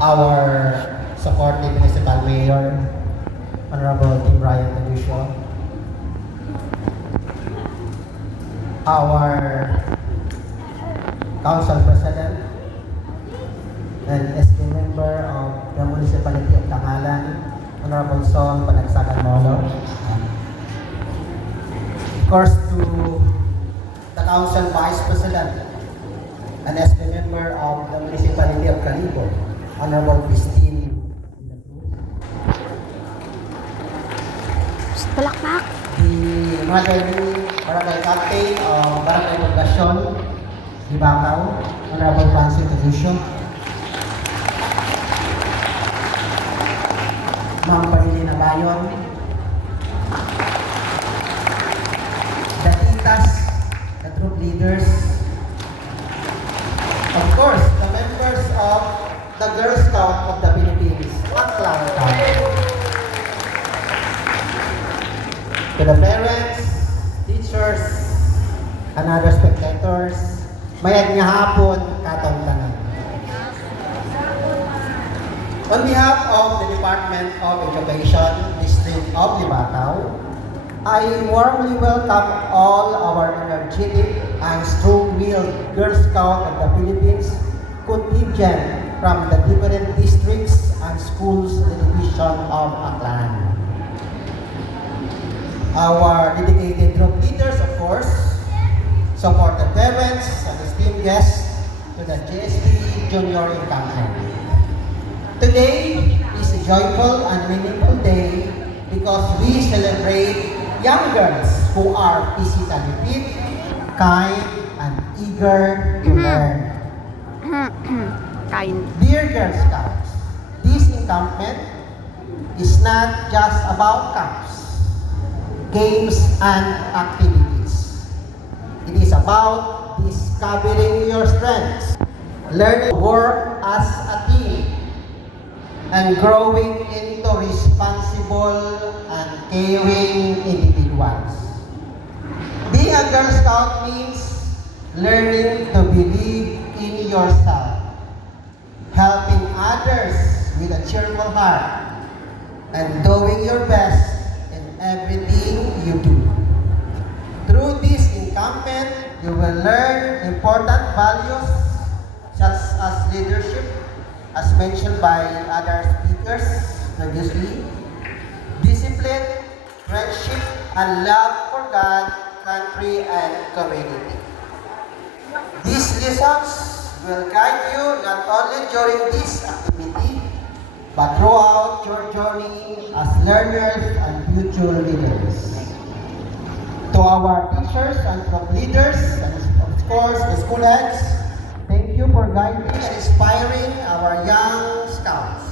our supporting municipal mayor, Honorable Tim Ryan Talusio, our council president and SK member of the municipality of Tangalan, Honorable Sol Panagsakan Molo. Of course, to the council vice president and SK member of the municipality of Calibo, Honorable Christine. Palakpak. The Barangay Captain of Barangay Poblacion, Libakaw, Honorable Fancy Talusio. Ma'am Parilina Bayon, the titas, the troop leaders, of course, the members of the Girl Scout of the Philippines, Atlanta. To the parents, teachers, and other spectators, mayad nga hapon, katong tanan. On behalf of the Department of Education, District of Libakaw, I warmly welcome all our energetic and strong-willed Girl Scout of the Philippines contingent from the different districts and schools in the division of Aklan. Our dedicated group leaders, of course, supported parents and esteemed guests to the GSP Junior Encampment. Today is a joyful and meaningful day because we celebrate young girls who are physically fit, kind, and eager to learn. Kind. Dear Girl Scouts, this encampment is not just about camps, games, and activities. It is about discovering your strengths, learning to work as a team, and growing into responsible and caring individuals. Being a Girl Scout means learning to believe in yourself, helping others with a cheerful heart, and doing your best in everything you do. Through this encampment, you will learn important values such as leadership, as mentioned by other speakers previously, discipline, friendship, and love for God, country, and community. These lessons will guide you not only during this activity, but throughout your journey as learners and future leaders. To our teachers and group leaders, and of course the school heads, thank you for guiding and inspiring our young scouts.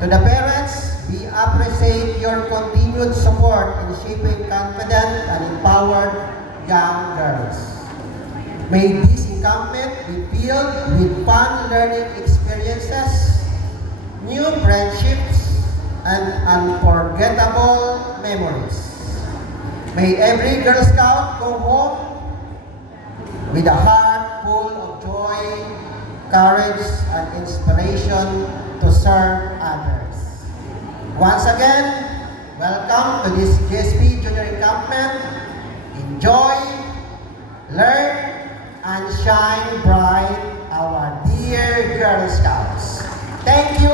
To the parents, we appreciate your continued support in shaping confident and empowered young girls. May this encampment be filled with fun learning experiences, new friendships, and unforgettable memories. May every Girl Scout go home with a heart full of joy, courage, and inspiration to serve others. Once again, welcome to this GSP Junior Encampment. Enjoy, learn, and shine bright, our dear Girl Scouts. Thank you.